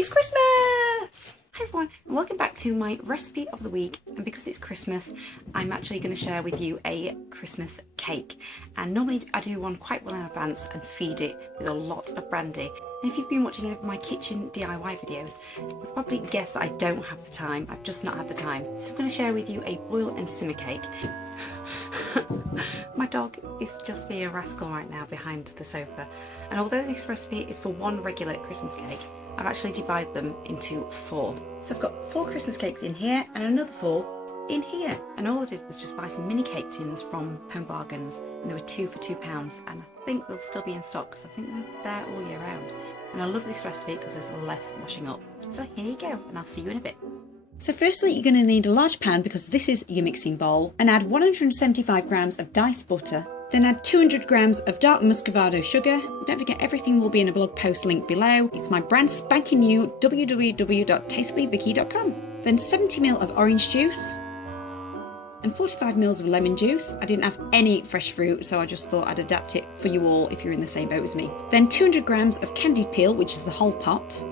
It's Christmas! Hi everyone, and welcome back to my recipe of the week. And because it's Christmas, I'm actually going to share with you a Christmas cake. And normally I do one quite well in advance and feed it with a lot of brandy. And if you've been watching any of my kitchen DIY videos, you'll probably guess that I don't have the time. I've just not had the time. So I'm going to share with you a boil and simmer cake. My dog is just being a rascal right now behind the sofa. And although this recipe is for one regular Christmas cake, I've actually divided them into 4. So I've got 4 Christmas cakes in here and another 4 in here. And all I did was just buy some mini cake tins from Home Bargains, and there were 2 for £2, and I think they'll still be in stock because I think they're there all year round. And I love this recipe because there's less washing up. So here you go, and I'll see you in a bit. So firstly, you're going to need a large pan because this is your mixing bowl, and add 175 grams of diced butter. Then add 200 grams of dark muscovado sugar. Don't forget, everything will be in a blog post link below. It's my brand spanking new www.tastefullyvikkie.com. Then 70 ml of orange juice and 45 ml of lemon juice. I didn't have any fresh fruit, so I just thought I'd adapt it for you all if you're in the same boat as me. Then 200 grams of candied peel, which is the whole pot.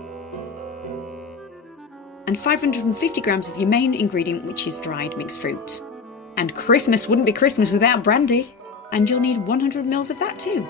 And 550 grams of your main ingredient, which is dried mixed fruit. And Christmas wouldn't be Christmas without brandy. And you'll need 100 ml of that too.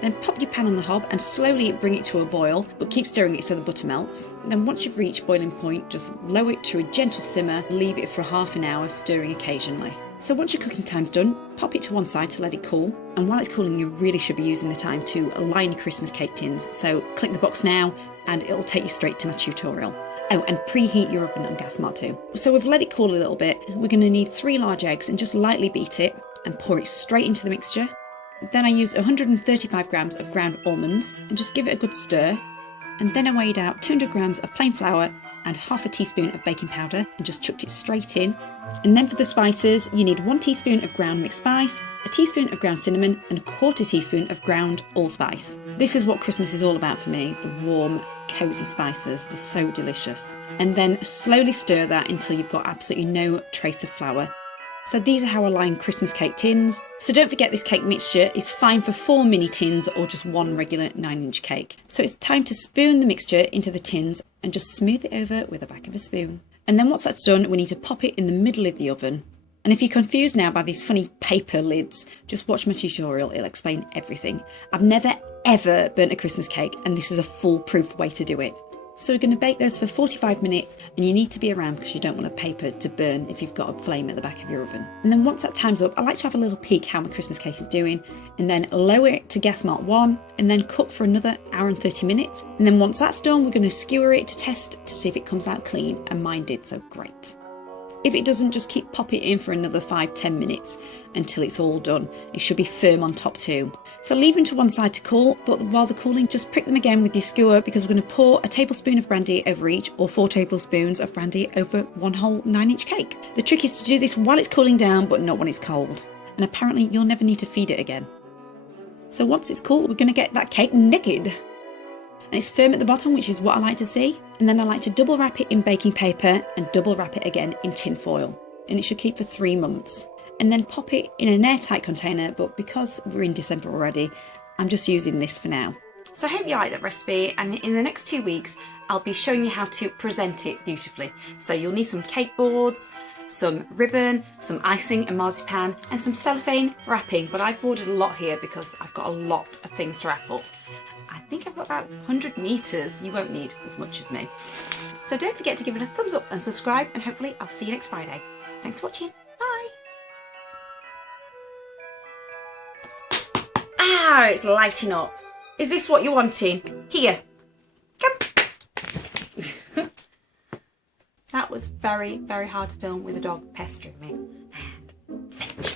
Then pop your pan on the hob and slowly bring it to a boil, but keep stirring it so the butter melts. Then once you've reached boiling point, just lower it to a gentle simmer, leave it for half an hour, stirring occasionally. So once your cooking time's done, pop it to one side to let it cool. And while it's cooling, you really should be using the time to line your Christmas cake tins. So click the box now and it'll take you straight to my tutorial. Oh, and preheat your oven on gas mod too. So we've let it cool a little bit. We're going to need 3 large eggs and just lightly beat it and pour it straight into the mixture. Then I used 135 grams of ground almonds and just give it a good stir. And then I weighed out 200 grams of plain flour and half a teaspoon of baking powder and just chucked it straight in. And then for the spices, you need 1 teaspoon of ground mixed spice, a teaspoon of ground cinnamon and a 1/4 teaspoon of ground allspice. This is what Christmas is all about for me, the warm, cosy spices. They're so delicious. And then slowly stir that until you've got absolutely no trace of flour. So these are how I line Christmas cake tins. So don't forget, this cake mixture is fine for 4 mini tins or just 1 regular 9-inch cake. So it's time to spoon the mixture into the tins and just smooth it over with the back of a spoon. And then once that's done, we need to pop it in the middle of the oven. And if you're confused now by these funny paper lids, just watch my tutorial, it'll explain everything. I've never ever burnt a Christmas cake, and this is a foolproof way to do it. So we're going to bake those for 45 minutes, and you need to be around because you don't want a paper to burn if you've got a flame at the back of your oven. And then once that time's up, I like to have a little peek how my Christmas cake is doing, and then lower it to gas mark 1, and then cook for another hour and 30 minutes. And then once that's done, we're going to skewer it to test to see if it comes out clean, and mine did, so great. If it doesn't, just keep popping it in for another 5-10 minutes until it's all done. It should be firm on top too. So leave them to one side to cool, but while they're cooling, just prick them again with your skewer because we're going to pour a tablespoon of brandy over each, or 4 tablespoons of brandy over 1 whole 9-inch cake. The trick is to do this while it's cooling down, but not when it's cold. And apparently you'll never need to feed it again. So once it's cool, we're going to get that cake naked. And it's firm at the bottom, which is what I like to see. And then I like to double wrap it in baking paper and double wrap it again in tin foil. And it should keep for 3 months. And then pop it in an airtight container, but because we're in December already, I'm just using this for now. So I hope you like that recipe, and in the next 2 weeks, I'll be showing you how to present it beautifully. So you'll need some cake boards, some ribbon, some icing and marzipan, and some cellophane wrapping. But I've ordered a lot here because I've got a lot of things to wrap up. I think I've got about 100 metres. You won't need as much as me. So don't forget to give it a thumbs up and subscribe, and hopefully I'll see you next Friday. Thanks for watching. Bye. Ah, it's lighting up. Is this what you're wanting? Here. Come. That was very, very hard to film with a dog pestering me. And finish.